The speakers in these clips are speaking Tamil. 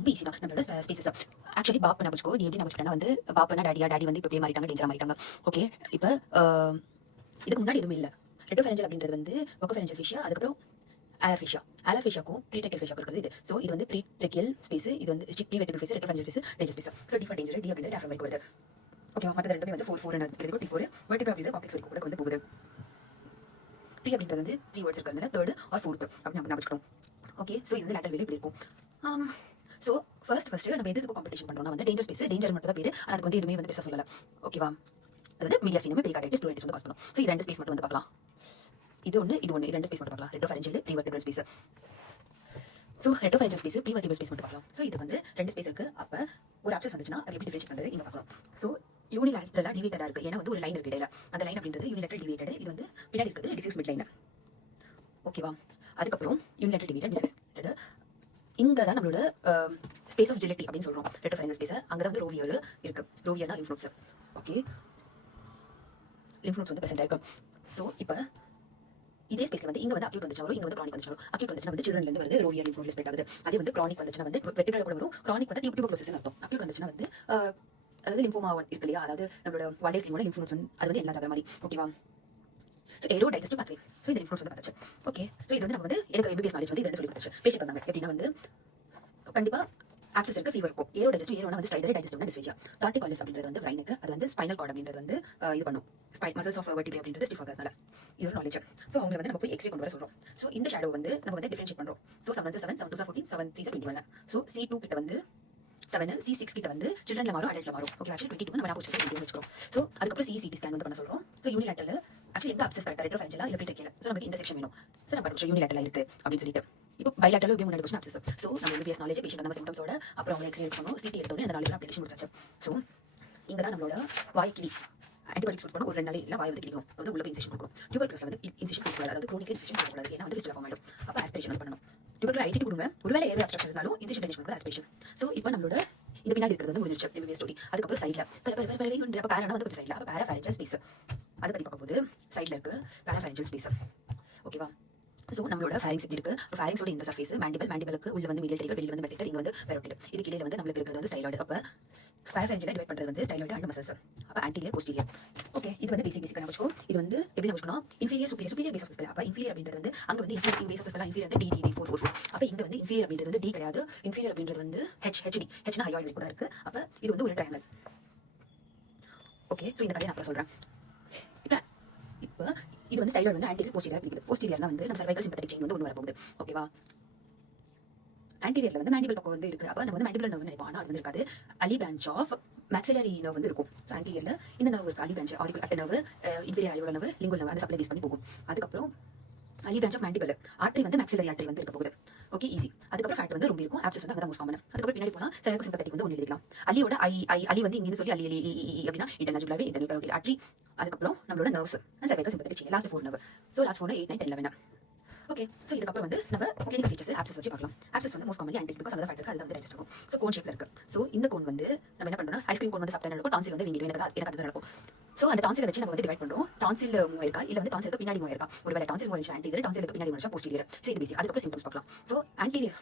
ரொம்ப ஈஸி தான் நம்மளோட ஸ்பேசஸ். ஆக்சுவலி பாப் நான் வச்சுக்கோ, நீ எப்படி நான் வச்சுக்கிட்டேன்னா வந்து பாப்னா டாடியா, டாடி வந்து இப்போ மாறிட்டாங்க, டேஞ்சரா மாறிட்டாங்க. ஓகே, இப்போ இதுக்கு முன்னாடி எதுவுமே இல்லை. ரெட்ரோஃபெரஞ்சல் அப்படின்றது வந்து ஒக்கோஃபெரஞ்சல் ஃபிஷியா, அதுக்கப்புறம் ஆலர்ஃபிஷியா. ஆலர்ஃபிஷியாக்கும் ப்ரீட்ரெக்கியல் ஃபிஷியாக்கும் இருக்குது இது. ஸோ இது வந்து ப்ரீட்ரெக்கியல் ஸ்பேஸ், இது வந்து prevertebral space, retropharyngeal space, danger space. So D for danger, D அப்படின்றது டேஃப்ரம் வரைக்கும் வருது. ஓகேவா? மற்ற ரெண்டுமே வந்து 4 எழுதுக்கும். T4 வெர்டிபிள் அப்படின்றது கார்டெக்ஸ் வரைக்கும் கூட வந்து போகுது. ப்ரீ அப்படின்றது வந்து 3 வேர்ட்ஸ் இருக்கிறதுனால தேர்ட் ஆர் ஃபோர்த் அப்படின்னு நம்ம வச்சுக்கணும். ஓகே, ஸோ இது வந்து லேட்டரல் வேலை இப்படி இருக்கும். ஸோ ஃபர்ஸ்ட் நம்ம எதுக்கு காம்படிஷன் பண்ணுறோம்னா வந்து டேஞ்சர் ஸ்பேஸ், டேஞ்சர் மட்டும் தான் பேர். ஆனால் அதுக்கு வந்து எதுவுமே வந்து பெருசாக சொல்லலை. ஓகேவா? அதாவது மீடியாசினம், பெரிகார்டைட்டிஸ், ப்ளூரைட்டிஸ் வந்து காஸ் பண்ணும். ஸோ இது ரெண்டு ஸ்பேஸ் மட்டும் வந்து பார்க்கலாம். இது ஒன்று இது ரெண்டு ஸ்பேஸ் மட்டும் பார்க்கலாம். Retropharyngeal, prevertebral space. So retropharyngeal space, prevertebral space மட்டும் பார்க்கலாம். ஸோ இது வந்து ரெண்டு ஸ்பேஸ் இருக்குது. அப்போ ஒரு ஆப்சஸ் வந்துச்சுன்னா அது எப்படி டிஃபரன்ஷியேட் பண்ணுறது இங்கே பார்க்கலாம். ஸோ யூனிலேட்டரலாக டிவைட்டடாக இருக்குது. ஏன்னா வந்து ஒரு லைன் இருக்கு இடையில. அந்த லைன் அப்படின்றது யூனிலேட்டரல் டிவைட்டட். இது வந்து பின்னாடி இருக்கிறது டிஃப்யூஸ் மிட் லைன். ஓகேவா? அதுக்கப்புறம் யூனிலேட்டரல் டிவைட்டட், டிஃப்யூஸ். இங்கே தான் நம்மளோட ஸ்பேஸ் ஆஃப் ஜிலிட்டி அப்படின்னு சொல்கிறோம். ரெட்ரோஃபெரஞ்சல் ஸ்பேஸை அங்கே தான் வந்து ரோவியர் இருக்குது. ரோவியர்னா lymph nodes. Okay, lymph nodes வந்து ப்ரெசென்ட் ஆயிருக்கும். ஸோ இப்போ இதே ஸ்பேஸ்ல வந்து இங்க வந்து அக்யூட் வந்துச்சு வரும், இங்க வந்து கிரானிக் வந்துச்சு வரும். அக்யூட் வந்துச்சுனா வந்து சில்ட்ரன்ல இருந்து வருது, ரோவியர் லிம்ஃப் நோட்ல ஸ்ப்ரெட் ஆகுது. அதே வந்து கிரானிக் வந்துச்சுனா வந்து வெர்டிபிரல் கூட வரும். கிரானிக் வந்து டியூபர்குலோசிஸ்னு அர்த்தம். அக்யூட் வந்துச்சுனா வந்து அதாவது லிம்போமா இருக்கு இல்லையா, அதாவது நம்மளோட ஒன் டேஸ் லிம்போட லிம்ஃப் நோட்ஸ் அது வந்து என்ன ஆகிற மாதிரி. ஓகேவா? So aerodigestive pathway. So இந்த லிம்ஃப் நோட்ஸ் வந்து பார்த்தாச்சு. ஓகே, ஸோ இது வந்து நம்ம வந்து எனக்கு எம்பிபிஎஸ் நாலேஜ் வந்து இது சொல்லி கொடுத்தாச்சு. பேஷண்ட் வந்தாங்க எப்படின்னா வந்து கண்டிப்பா ஆக்சஸ் இருக்கு, ஃபீவர் இருக்கும். ஏரோ டைஜஸ்டிவ், ஏரோனா வந்து ஸ்டைலர், டைஜஸ்டிவ்னா டிஸ்ஃபேஜியா. டார்டிகாலிஸ் அப்படின்றது வந்து பிரைனுக்கு, அது வந்து ஸ்பைனல் கார்டு அப்படின்றது வந்து இது பண்ணும். மசில்ஸ் ஆஃப் வெர்டிபிரே அப்படின்றது ஸ்டிஃப் ஆகிறதுனால இது ஒரு நாலேஜ். ஸோ அவங்க வந்து நம்ம போய் எக்ஸ்ரே கொண்டு வர சொல்றோம். ஸோ இந்த ஷேடோ வந்து நம்ம வந்து டிஃபரன்ஷியேட் பண்றோம். ஸோ 7 7 7 2 14 7 3 21. ஸோ C2 கிட்ட வந்து 7, C6 கிட்ட வந்து சில்ட்ரன்ல மாறும், அடல்ட்ல மாறும். ஓகே, ஆக்சுவலி 22 நம்ம ஞாபகம் வச்சுக்கிறோம். ஸோ அதுக்கப்புறம் CCT ஸ்கேன் வந்து பண்ண சொல்றோம். ஸோ யூனிலேட்டரல் ஆக்சுவலி எந்த அப்சஸ் கரெக்டா, ரெட்ரோஃபெரஞ்சலா இல்ல ப்ரீட்ரெக்கியலா. ஸோ நமக்கு இந்த செக்ஷன் வேணும். ஸோ நம்ம கரெக்டா யூனிலேட்டரலா இருக்கு அப்படின்னு சொல்லிட்டு இப்போ பைலேட்டரல் எப்படி முன்னாடி கொஸ்டின் அப்சஸ். ஸோ நம்ம எம்பிபிஎஸ் நாலேஜ் பேஷண்ட் நம்ம சிம்டம்ஸோட அப்புறம் அவங்க எக்ஸ்ரே எடுக்கணும், சிடி எடுத்தோடனே அந்த நாலேஜ் அப்ளிகேஷன் முடிச்சாச்சு. ஸோ இங்கே தான் நம்மளோட வாய் கிளி ஆன்டிபயோட்டிக்ஸ் கொடுக்கணும். ஒரு 2 நாள் இல்லை வாய் வந்து கிளிக்கணும், வந்து உள்ள போய் இன்செக்ஷன் கொடுக்கணும். டியூபர்குலோஸ்ல வந்து இன்செக்ஷன் கொடுக்கக்கூடாது, அதாவது குரோனிக் இன்செக்ஷன் கொடுக்கக்கூடாது. ஏன்னா வந்து ஃபிஸ்டுலா ஃபார்ம் ஆயிடும். அப்போ ஆஸ்பிரேஷன் வந்து பண்ணணும். டியூபர்குலர் ஐடிடி கொடுங்க. ஒருவேளை ஏர்வே அப்ஸ்ட்ரக்ஷன் இருந்தாலும் இன்செக்ஷன் டென்ஷன் கூட ஆஸ்பிரேஷன். ஸோ இப்போ நம்மளோட இந்த பின்னாடி இருக்கிறது வந்து முடிஞ்சிருச்சு எம்பிபிஎஸ் ஸ்டோரி. அதுக்கப்புறம் சைடில் அப்போ பேரானா வந்து கொஞ்சம் சைடில், அப்போ பேராஃபேரஞ்சல் ஸ்பேஸ் அதை பற்றி பார்க்கும்போது சைடில் இருக்கு பேராஃபேரஞ்சல் ஸ்பேஸ். ஓகேவா? ஸோ நம்மளோட ஃபேரிங்ஸ் எப்படி இருக்கு? இப்போ ஃபேரிங்ஸோட இந்த சர்ஃபேஸ் மேண்டிபலுக்கு உள்ள வந்து மீடியல் ட்ரைகர், வெளியில் வந்து மெசிட்டர், இங்கே வந்து பெரோட்டிட். இது கீழே வந்து நம்மளுக்கு இருக்கிறது வந்து ஸ்டைலாய்டு. அப்போ பேராஃபேரஞ்சலை டிவைட் பண்ணுறது வந்து ஸ்டைலாய்டு அண்ட் மசில்ஸ். அப்போ ஆன்டீரியர், போஸ்டீரியர். ஓகே, இது வந்து பேசிக் நம்ம வச்சுக்கோ. இது வந்து எப்படி நம்ம வச்சுக்கணும்? Inferior, superior base of skull. அப்போ இன்ஃபீரியர் அப்படின்றது வந்து அங்கே வந்து inferior base of skull, inferior வந்து DD 444. அப்போ இங்கே வந்து இன்ஃபீரியர் அப்படின்றது வந்து D கிடையாது. இன்ஃபீரியர் அப்படின்றது வந்து HD. ஹெச்னா ஹையாய்டு வரைக்கும் தான் இருக்கு. அப்போ இது வந்து ஒரு ட்ரையாங்கல். ஓகே, ஸோ இந்த கதையை நான் அப்புறம் சொல்கிறேன். இப்போ இது வந்து ஸ்டைலர் வந்து ஆன்டீரியர், போஸ்டீரியர் இருக்குது. போஸ்டீரியர்னா வந்து நம்ம சர்வைக்கல் சிம்பத்தட்டிக் செயின் வந்து ஒன்று வர போகுது. ஓகேவா? ஆன்டீரியர்ல வந்து மேண்டிபிள் பக்கம் வந்து இருக்கு. அப்போ நம்ம வந்து மேண்டிபிள் நர்வ் நினைப்போம், ஆனால் அது வந்து இருக்காது. அலி பிரான்ச் ஆஃப் மேக்ஸிலரி நர்வ் வந்து இருக்கும். ஸோ ஆன்டீரியர்ல இந்த நர்வ் இருக்கு, அலி பிரான்ச், ஆரிபிள் அட்ட நர்வ், இன்ஃபீரியர் அலியோட நர்வ், லிங்குவல் நர்வ், அந்த சப்ளை பேஸ் பண்ணி போகும். அதுக்கப்புறம் அலி பிரான்ச் ஆஃப் மேண்டிபிள் ஆர்டரி வந்து மேக்ஸிலரி ஆர்டரி வந்து இருக்க போகுது. Okay, easy. அதுக்கப்புறம் ஃபேட் வந்து ரொம்ப இருக்கும், ஆப்சஸ் வந்து அங்கே மோஸ்ட் காமன். அதுக்கப்புறம் பின்னாடி போனால் சர்வைக்கல் சிம்பத்தட்டிக் வந்து ஒன்று எழுதிக்கலாம். அலியோட அலி வந்து இங்கே சொல்லி அலி அப்படின்னா internal jugular vein, internal carotid artery. அதுக்கப்புறம் நம்மளோட nerves cervical sympathetic chain, last 4 nerve. So last 4 8 9 10 11. Okay, so இதுக்கப்புறம் வந்து நம்ம கிளினிக்கல் ஃபீச்சர்ஸ் ஆப்சஸ் வச்சு பார்க்கலாம். ஆப்சஸ் வந்து மோஸ்ட் காமன்லி ஆன்டி பிகாஸ் அந்த ஃபேட் இருக்கு, அதில் வந்து டைஜஸ்ட் இருக்கும். ஸோ கோன் ஷேப்ல இருக்கு. ஸோ இந்த கோன் வந்து நம்ம என்ன பண்ணுறோம்னா ஐஸ்கிரீம் கோன் வந்து சாப்பிட்டா நடக்கும், டான்சில் வந்து வீங்கிடும். எனக்கு அது நடக்கும். ஸோ அந்த டான்சிலை வச்சு நம்ம வந்து டிவைட் பண்ணுறோம். டான்சில் மூவ் இருக்கா இல்லை வந்து டான்சிலுக்கு பின்னாடி மூவ் இருக்கா. ஒருவேளை டான்சில் மூவ் ஆன்டீரியர், டான்சிலுக்கு பின்னாடி மூவ் போஸ்டீரியர். ஸோ இது பேசி. அதுக்கப்புறம் சிம்டம்ஸ் பார்க்கலாம். ஸோ ஆன்டீரியர்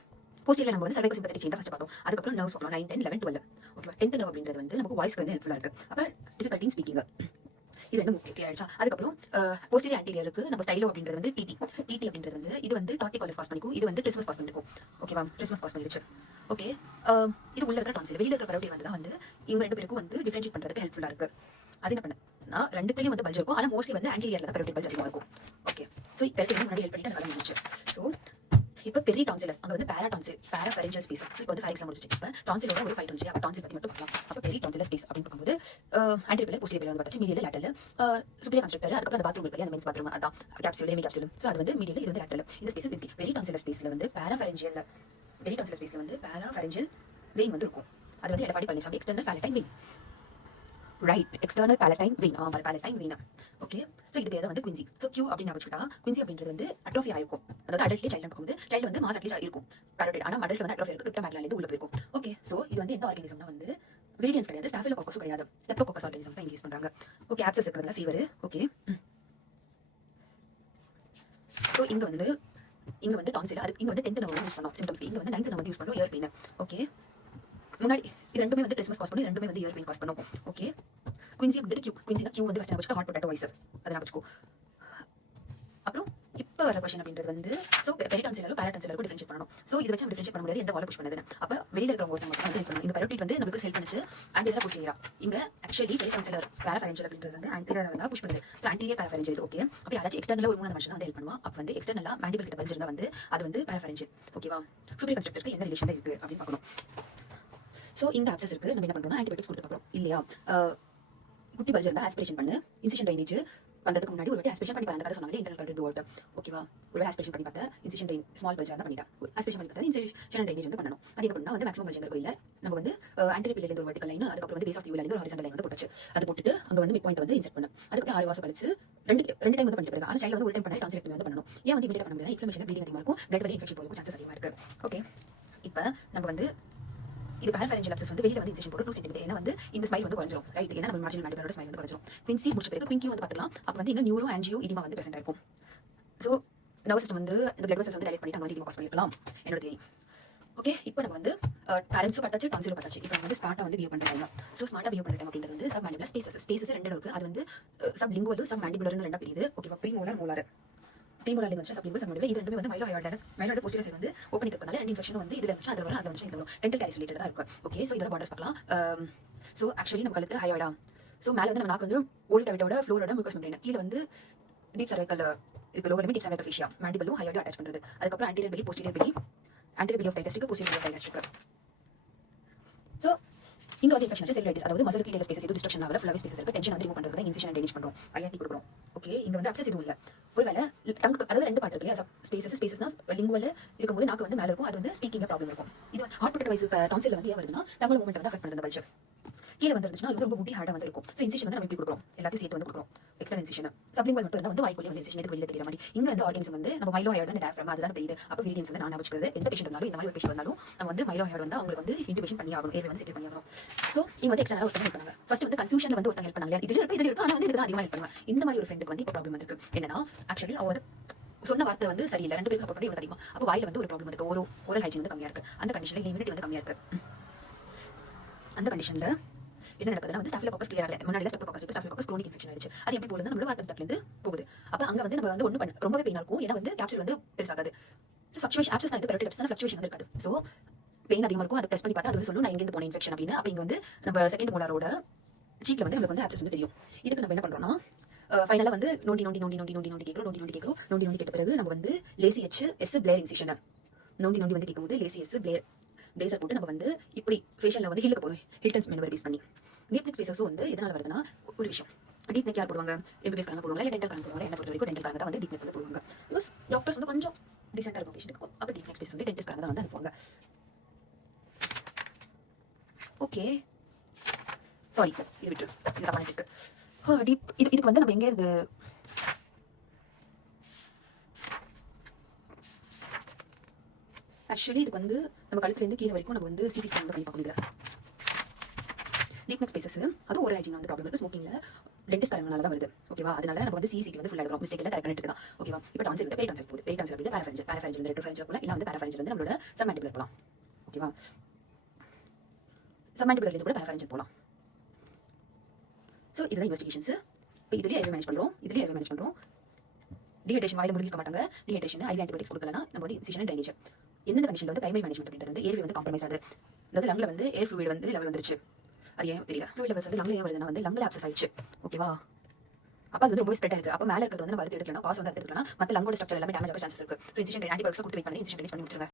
போஸ்டீரியர் நம்ம வந்து சர்வைக்கல் சிம்பத்தட்டிக் செயின் தான் ஃபர்ஸ்ட் பார்த்தோம். அதுக்கப்புறம் நர்வ்ஸ் பார்க்கலாம். 9 10 11 12. ஓகே, 10th நர்வ் அப்படின்றது வந்து நமக்கு வாய்ஸ்க்கு வந்து ஹெல்ப்ஃபுல்லாக இருக்கு. அப்போ டிஃபிகல்ட்டி இன் ஸ்பீக்கிங் இது ரெண்டும் முக்கியம். கிளியர் ஆயிடுச்சா? அதுக்கப்புறம் போஸ்டீரியர் ஆன்டீரியருக்கு நம்ம ஸ்டைலோ அப்படின்றது வந்து டிடி அப்படின்றது வந்து இது வந்து டார்டிகாலிஸ் காஸ் பண்ணிக்கும், இது வந்து ட்ரிஸ்மஸ் காஸ் பண்ணிருக்கும். ஓகேவா? ட்ரிஸ்மஸ் காஸ் பண்ணிடுச்சு. ஓகே, இது உள்ள இருக்கிற டான்சில், வெளியில் இருக்கிற பரோட்டில் வந்து தான் வந்து இவங்க 2 பேருக்கும் வந்து டிஃபரன்ஷியேட் பண்ணுறதுக்கு ஹெல்ப்ஃபுல்லாக இருக்கு. அது என்ன பண்ணா ரெண்டுத்துலையும் வந்து பல்ஜ் இருக்கும், ஆனால் மோஸ்ட்லி வந்து ஆன்டீரியர்ல தான் பரோட்டில் பல்ஜ் அதிகமாக இருக்கும். ஓகே, ஸோ இப்போ முன்னாடி ஹெல்ப் பண்ணிட்டு அந்த முடிச்சு. ஸோ இப்போ பெரிய டான்சில் அங்கே வந்து பேராஃபெரஞ்சல் ஸ்பேஸ். ஸோ இப்போ வந்து ஃபேரிங்ஸ்லாம் முடிச்சு. இப்போ டான்சிலோட ஒரு ஃபைட் இருந்துச்சு. அப்போ டான்சில் பற்றி மட்டும் பார்க்கலாம். அப்போ பெரிய டான்சில் ஸ்பேஸ் அப்படின்னு பார்க்கும்போது ஆன்டீரியர் போஸ்டீரியர் வந்து பார்த்தாச்சு, மீடியல் லேட்டரல், சுப்பீரியர் கன்ஸ்ட்ரக்டர், அதுக்கப்புறம் அந்த பாத்ரூம் இருக்கு, அந்த மென்ஸ் பாத்ரூம், அதான் கேப்சூல், ஹெமி கேப்சூல். ஸோ அது வந்து மீடியல், இது வந்து லேட்டரல். இந்த ஸ்பேஸ் பெரிய டான்சில் ஸ்பேஸில் வந்து பெரிய டான்சில் ஸ்பேஸில் வந்து பேராஃபெரஞ்சல் வெயின் வந்து இருக்கும். அது வந்து Edappadi Palaniswami external palatine vein. Right, external palatine vein. Palatine vein. Okay, so இது பேர் வந்து குவின்சி. ஸோ கியூ அப்படின்னு வச்சுக்கிட்டா குவின்சி அப்படின்றது வந்து அட்ரோஃபி ஆயிருக்கும். அதாவது அடல்ட்லி சைல்டு பார்க்கும்போது சைல்டு வந்து மாஸ் அட்லீஸ்ட் இருக்கும் பேரோட்டிட், ஆனால் அடல்ட் வந்து அட்ரோஃபி இருக்கு, கிரிப்டோமேக்லால உள்ள போயிருக்கும். ஓகே, ஸோ இது வந்து எந்த ஆர்கானிசம்னா வந்து விரிடியன்ஸ் கிடையாது, ஸ்டாஃபிலோகாக்கஸும் கிடையாது, ஸ்டெப்டோகாக்கஸ் ஆர்கானிசம்ஸ் தான் யூஸ் பண்றாங்க. ஓகே, ஆப்சஸ் இருக்கிறதுல ஃபீவர். ஓகே, ஸோ இங்க வந்து டான்சில், அது இங்க வந்து 10th நர்வ் யூஸ் பண்ணோம் சிம்டம்ஸ்க்கு, இங்க வந்து 9th நர்வ் யூஸ் பண்ணோம் இயர் பெயின். ஓகே, முன்னாடி இது ரெண்டுமே வந்து ட்ரெஸ்மஸ் காஸ் பண்ணும், இது ரெண்டுமே வந்து இயர் பெயின் காஸ் பண்ணும். ஓகே, குயின்சி அப்படின்றது கியூ. குயின்சினா கியூ வந்து ஃபர்ஸ்ட் ஞாபகம் ஹாட் பொட்டேட்டோ வாய்ஸ், அதை ஞாபகம் வச்சுக்கோ. அப்புறம் இப்போ வர கொஸ்டின் அப்படின்றது வந்து ஸோ பெரிடான்சிலரும் பேராடான்சிலரும் டிஃபரன்ஷியேட் பண்ணணும். ஸோ இது வச்சு நம்ம டிஃபரன்ஷியேட் பண்ண முடியாது எந்த வாலை புஷ் பண்ணுது. அப்போ வெளியில் இருக்கிறவங்க ஒருத்தவங்க மட்டும் வந்து பண்ணணும். இந்த பெரோட்டிட் வந்து நமக்கு ஹெல்ப் பண்ணுச்சு ஆன்டீரியரா போஸ்டீரியரா. இங்கே ஆக்சுவலி பெரிடான்சிலர் பேராஃபரன்ஷியல் அப்படின்றது வந்து ஆன்டீரியரா தான் புஷ் பண்ணுது. So anterior parapharyngeal okay. அப்போ யாராச்சும் எக்ஸ்டர்னலாக ஒரு 3 மனுஷன் வந்து ஹெல்ப் பண்ணுவா. அப்போ வந்து எக்ஸ்டர்னலாக மேண்டிபிள் கிட்ட பதிஞ்சிருந்தா வந்து அது வந்து பேராஃபரன்ஷியல் ஓகேவா. சூப்பர் கன்ஸ்ட்ரக்டருக்கு என்ன ரிலேஷன் இருக்கு அப்படின்னு பார்க்கணும். ஸோ இந்த ஆப்சஸ் இருக்கு, நம்ம என்ன பண்ணுறோம்னா ஆன்டிபயோட்டிக்ஸ் கொடுத்து பார்க்குறோம் இல்லையா. குட்டி பல்ஜ் இருந்தால் ஆஸ்பிரேஷன் பண்ணு. இன்சிஷன் ட்ரைனேஜ் பண்ணுறதுக்கு முன்னாடி ஒரு வாட்டி ஆஸ்பிரேஷன் பண்ணி பாருங்க. கதை சொன்னாங்க இன்டர்னல் கல்ட்டு வாட்டர் ஓகேவா. ஒரு ஆஸ்பிரேஷன் பண்ணி பார்த்தா இன்சிஷன் ட்ரைன் ஸ்மால் பல்ஜாக தான் பண்ணிட்டா. ஆஸ்பிரேஷன் பண்ணி பார்த்தா இன்சிஷன் ட்ரைனேஜ் வந்து பண்ணணும். அதுக்கு பண்ணா வந்து மேக்ஸிமம் பல்ஜ் இருக்கும். இல்லை நம்ம வந்து ஆன்டீரியர் பில்லேருந்து ஒரு வெர்டிகல் லைன், அதுக்கப்புறம் வந்து பேஸ் ஆஃப் தி லைன் ஒரு ஹாரிசான்டல் லைன் வந்து போட்டுச்சு. அது போட்டுட்டு அங்கே வந்து மிட் பாயிண்ட் வந்து இன்செர்ட் பண்ணு. அதுக்கப்புறம் 6 மாசம் கழிச்சு ரெண்டு டைம் வந்து பண்ணிட்டு பிறகு ஆனால் சைல்டு வந்து ஒரு டைம் பண்ணி டான்சிலெக்டமி வந்து பண்ணணும். ஏன் வந்து இமீடியேட் பண்ண முடியாது, இன்ஃப்ளமேஷன் ப்ளீடிங் அதிகமாக இருக்கும், பிளட் வலி இன்ஃபெக்ஷன் போகிறதுக்கு சான்சஸ் அதிகமாக இருக்கு. ஓகே, இப்போ நம்ம வந்து இது பேராஃபரன்ஷியல் அப்சஸ் வந்து வெளியில வந்து இன்செக்ஷன் போட்டு 2 சென்டிமீட்டர். ஏன்னா வந்து இந்த ஸ்மைல் வந்து குறைஞ்சிரும் ரைட். ஏன்னா நம்ம மார்ஜினல் மேண்டிபுலரோட ஸ்மைல் வந்து குறைஞ்சிரும். குயின்சி முடிச்ச பிறகு குயின்கி வந்து பார்த்துக்கலாம். அப்போ வந்து இங்கே நியூரோ ஆன்ஜியோ இடிமா வந்து பிரசென்ட் இருக்கும். ஸோ நர்வஸ் சிஸ்டம் வந்து இந்த பிளட் வெசல்ஸ் வந்து டைலேட் பண்ணிட்டு வந்து இடிமா காஸ் பண்ணிருக்கலாம் என்னோட தேதி. ஓகே, இப்போ நம்ம வந்து பேரண்ட்ஸும் பார்த்தாச்சு, டான்சிலும் பார்த்தாச்சு. இப்போ வந்து ஸ்மார்ட்டாக வந்து பிஹேவ் பண்ணுற டைம். ஸோ ஸ்மார்ட்டாக பிஹேவ் பண்ணுற டைம் அப்படின்றது வந்து சப் மேண்டிபுலர் ஸ்பேசஸ் 2 இருக்கு. அது வந்து சப் லிங்குவல் சப் மேண்டிபுலர்னு 2 பிரியுது ஓகேவா. ப்ரீமோலார் மோலார் ப்ரீமோலார் வந்து சப்லிங்குவல் சப்மேண்டிபுலர் இது ரெண்டுமே வந்து மைலோட போஸ்டீரியர் சைடு வந்து ஓப்பனிங் இருக்கறனால அண்ட் இன்ஃபெக்ஷன் வந்து இதுல இருந்துச்சு, அது வரும், அது வந்து இந்த வரும். டென்டல் கேரிஸ் ரிலேட்டட் தான் இருக்கு. ஓகே, ஸோ இதோட பார்டர்ஸ் பார்க்கலாம். ஸோ ஆக்சுவலி நம்ம கழுத்து ஹையாய்டா. ஸோ மேலே வந்து நம்ம நாக்கு வந்து ஓல் டவிட்டோட ஃப்ளோரோட முக்கஸ் மெம்பரேன், கீழே வந்து டீப் சர்வைக்கல் இருக்கு. லோவர் டீப் சர்வைக்கல் ஃபேஷியா மேண்டிபலும் ஹையாய்டும் அட்டாச் பண்ணுறது. அதுக்கப்புறம் anterior belly posterior belly, anterior belly of digastric posterior belly of digastric. So இங்க வந்து இன்ஃபெக்ஷன் செல்லுலைட்டிஸ், அதாவது மசில் கீழே ஸ்பேசஸ் இது டிஸ்ட்ரக்ஷன் ஆகல, ஃபுல்லாவே ஸ்பேசஸ் இருக்கு. டென்ஷன் வந்து ரிமூவ் பண்றதுக்கு தான் இன்சிஷன் ட்ரைனேஜ் பண்றோம், ஐஆர்டி கொடுக்குறோம். ஓகே, இங்க வந்து அப்சஸ் எதுவும் இல்ல. ஒருவேளை டங் அதாவது 2 பார்ட் இருக்கு இல்லையா, ஸ்பேசஸ்னா லிங்குவல் இருக்கும்போது நாக்கு வந்து மேல இருக்கும், அது வந்து ஸ்பீக்கிங்ல ப்ராப்ளம் இருக்கும். இது ஹாட் பொட்டேட்டோ வைஸ் டான்சில் வந்து ஏன் வருதுன்னா டங்கோட மூவ்மெண்ட் வந்து அஃபெக்ட் பண்ணுது. அந்த பல்ஜ் கீழே வந்துருந்துச்சுன்னா அது ரொம்ப முடி ஹார்டா வந்து இருக்கும். ஸோ இன்சிஷன் வந்து நம்ம இப்படி கொடுக்குறோம், எல்லாத்தையும் சேர்த்து வந்து கொடுக்குறோம். எக்ஸ்டர்னல் இன்சிஷன் சப்லிங்குவல் மட்டும் இருந்தால் வந்து வாய்க்குள்ளே வந்து இன்சிஷன் எதுக்கு வெளியில தெரியற மாதிரி. இங்க வந்து ஆர்கன்ஸ் வந்து நம்ம மைலோ ஹையர் தான் டயஃப்ரம் அதுதான் பெய்யுது. அப்போ விரிடியன்ஸ் வந்து நான் வச்சுக்கிறது. எந்த பேஷண்ட் இருந்தாலும் இந்த மாதிரி ஒரு பேஷண்ட் வந்தாலும் நம்ம வந்து மைலோ ஹையர் வந்து அவங்களுக்கு வந்து இன்டிபேஷன் பண்ணி ஆகணும், ஏர்வே வந்து செட்டில் பண்ணி ஆகணும். ஸோ இங்க வந்து எக்ஸ்டர்னல் ஒருத்தங்க ஹெல்ப் பண்ணாங்க. ஃபர்ஸ்ட் வந்து கன்ஃபியூஷன்ல வந்து ஒருத்தங்க ஹெல்ப் பண்ணாங்க. இதுல இருப்பா ஆனால் வந்து இதுக்கு அதிகமாக ஹெல்ப் பண்ணுவேன். இந்த மாதிரி ஒரு ஃப்ரெண்டுக்கு வந்து இப்போ ப்ராப்ளம் இருக்கு. என்னன்னா ஆக்சுவலி அவர் சொன்ன வார்த்தை வந்து சரியில்லை, 2 பேருக்கு சப்போர்ட் பண்ணி இவங்க அதிகமாக. அப்போ வாயில வந்து ஒரு ப்ராப்ளம் இருக்கு, ஓரல் ஹைஜீன் வந்து கம்மியா இருக்கு. அந்த கண்டிஷன்ல இம்யூனிட்டி வந்து கம்மியா இருக்கு. அந்த கண்டிஷன்ல என்ன நடக்குதுன்னா வந்து ஸ்டாஃபிலோகோக்கஸ் கிளியர் ஆகல. முன்னாடி ஸ்டாஃபிலோகோக்கஸ் குரோனிக் இன்ஃபெக்ஷன் ஆயிடுச்சு. அது எப்படி போகுதுன்னா நம்மளோட வாட்டர் ஸ்டாப்ல இருந்து போகுது. அப்ப அங்க வந்து நம்ம வந்து ஒண்ணு பண்ண ரொம்பவே பெயினா இருக்கும். ஏன்னா வந்து கேப்சூல் வந்து பெருசாகாது. ஃப்ளக்சுவேஷன் ஆப்சஸ் தான், இது பெரோட்டிட் ஆப்சஸ் ஃப்ளக்சுவேஷன் வந்து இருக்காது. சோ பெயின் அதிகமா இருக்கும். அதை பிரஸ் பண்ணி பார்த்தா அது வந்து சொல்லும் நான் எங்க போன இன்ஃபெக்ஷன் அப்படின்னு. அப்ப இங்க வந்து நம்ம செகண்ட் மோலாரோட சீக்ல வந்து நமக்கு வந்து ஆப்சஸ் வந்து தெரியும். இதுக்கு நம்ம என்ன பண்றோம்னா ஃபைனலா வந்து நோண்டி கேட்ட பிறகு நம்ம வந்து லேசி எஸ் பிளேர் இன்சிஷன் நோண்டி வந்து கேட்கும்போது லேசி எஸ் பிளேசர் போட்டு நம்ம வந்து இப்படி ஃபேஷியல்ல வந்து ஹீலுக்கு போறோம். ஹில்டன்ஸ் மெனுவர் பேஸ் பண்ணி டீப் நெக் ஸ்பேசஸும் வந்து எதனால வருதுன்னா ஒரு விஷயம். டீப் நெக் யார் போடுவாங்க, எம்பிபிஎஸ் காரங்க போடுவாங்க, இல்லை டென்டல் காரங்க போடுவாங்க. என்ன பொறுத்த வரைக்கும் டென்டல் காரங்க தான் வந்து டீப் நெக் வந்து போடுவாங்க. பிளஸ் டாக்டர்ஸ் வந்து கொஞ்சம் டீசென்ட்டாக இருக்கும் பேஷண்ட்டுக்கு. அப்போ டீப் நெக் ஸ்பேசஸ் வந்து டென்டிஸ்ட் காரங்க தான் வந்து அனுப்புவாங்க. ஓகே, சாரி இது விட்டு இது பண்ணிட்டு இருக்கு. டீப் இதுக்கு வந்து நம்ம எங்கே இருந்து ஆக்சுவலி இதுக்கு வந்து நம்ம கழுத்துலேருந்து கீழே வரைக்கும் நம்ம வந்து சிடி ஸ்கேன் வந்து பண்ணி பார்க்க முடியல. டீப் நெக் ஸ்பேசஸ் அதுவும் ஒரு ஹைஜீன் வந்து ப்ராப்ளம் இருக்கு. ஸ்மோக்கிங்ல டென்டிஸ்ட் காரங்களால தான் வருது. ஓகேவா, அதனால நம்ம வந்து சிசிடி வந்து ஃபுல் எடுக்கிறோம். மிஸ்டேக் இல்லை, கரெக்ட் தான். ஓகேவா, இப்போ டான்சில் விட்டு பெரிய டான்சில் போகுது. பெரிய டான்சில் விட்டு பேராஃபரன்ஜியல் வந்து ரெட்ரோஃபரன்ஜியல் போகலாம், இல்லை வந்து பேராஃபரன்ஜியல் வந்து நம்மளோட சப்மேண்டிபுலர் போகலாம். ஓகேவா, சப்மேண்டிபுலர் இது கூட பேராஃபரன்ஜியல் போகலாம். ஸோ இதுதான் இன்வெஸ்டிகேஷன்ஸ். இப்போ இதுலேயே ஐவி மேனேஜ் பண்ணுறோம். டீஹைட்ரேஷன் வாயில முடிக்க மாட்டாங்க. டீஹைட்ரேஷன் ஐவி ஆன்டிபயோட்டிக்ஸ் கொடுக்கலனா நம்ம வந்து இன்சிஷன் அண்ட் ட்ரைனேஜ். எந்த கண்டிஷன்ல வந்து பிரைமரி மேனேஜ்மெண்ட் அப்படின்றது வந்து ஏர்வே வந்து காம்ப்ரமைஸ் ஆகுது. அதாவது லங்ல வந்து ஏர் ஃப்ளூயிட் வந்து லெவல் வந்துருச்சு. அது ஏன் தெரியல. ஃப்ளூயிட் லெவல்ஸ் வந்து லங்ல ஏன் வருதுன்னா வந்து லங்ல ஆப்சஸ் ஆயிடுச்சு. ஓகேவா, அப்போ அது வந்து ரொம்ப ஸ்ப்ரெட் ஆயிருக்கு. அப்போ மேலே இருக்கிறது வந்து நம்ம எடுத்துக்கலாம், காசு வந்து எடுத்துக்கலாம், மற்ற லங்கோட ஸ்ட்ரக்சர் எல்லாமே டேமேஜ் ஆக சான்சஸ் இருக்கு. ஸோ இன்சிஷன் ஆன்டிபயோட்டிக்ஸ் கொடுத்து வெயிட் பண்ணி இன்சிஷன் பண்ணி முடிச்சிருங்க.